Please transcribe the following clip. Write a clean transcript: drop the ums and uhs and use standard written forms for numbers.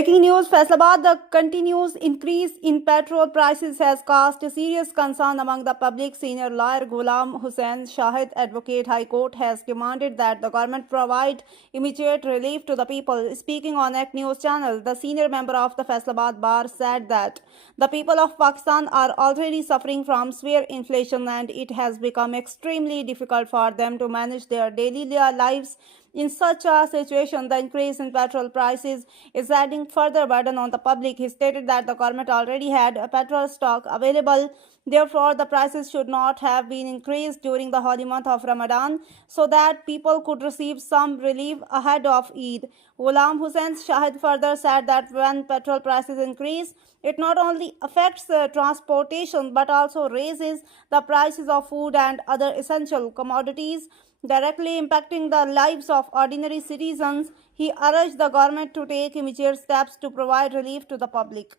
Breaking news, Faisalabad, the continuous increase in petrol prices has caused serious concern among the public. Senior lawyer Ghulaam Hussain Shahid, Advocate High Court, has demanded that the government provide immediate relief to the people. Speaking on Act News channel, the senior member of the Faisalabad bar said that the people of Pakistan are already suffering from severe inflation and it has become extremely difficult for them to manage their daily lives. In such a situation, the increase in petrol prices is adding further burden on the public. He stated that the government already had a petrol stock available. Therefore, the prices should not have been increased during the holy month of Ramadan so that people could receive some relief ahead of Eid. Ghulaam Hussain Shahid further said that when petrol prices increase, it not only affects transportation but also raises the prices of food and other essential commodities, directly impacting the lives of ordinary citizens. He urged the government to take immediate steps to provide relief to the public.